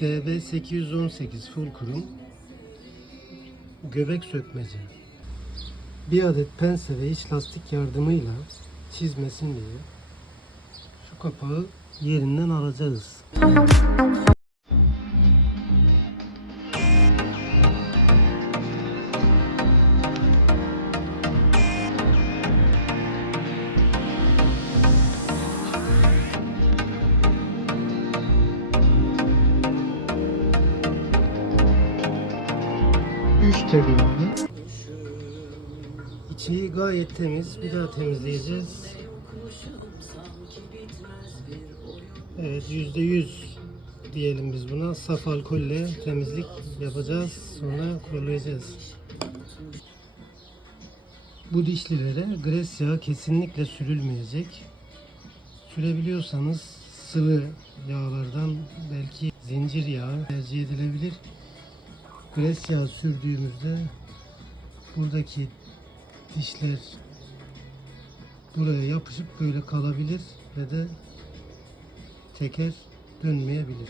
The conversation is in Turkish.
DB 818 full kurum göbek sökmeci. Bir adet pense ve iç lastik yardımıyla çizmesin diye şu kapağı yerinden alacağız. Üç terimli. İçi gayet temiz. Bir daha temizleyeceğiz. Evet, %100 diyelim biz buna. Saf alkolle temizlik yapacağız. Sonra kurulayacağız. Bu dişlilere gres yağı kesinlikle sürülmeyecek. Sürebiliyorsanız sıvı yağlardan belki zincir yağı tercih edilebilir. Gres yağı sürdüğümüzde buradaki dişler buraya yapışıp böyle kalabilir ve de teker dönmeyebilir.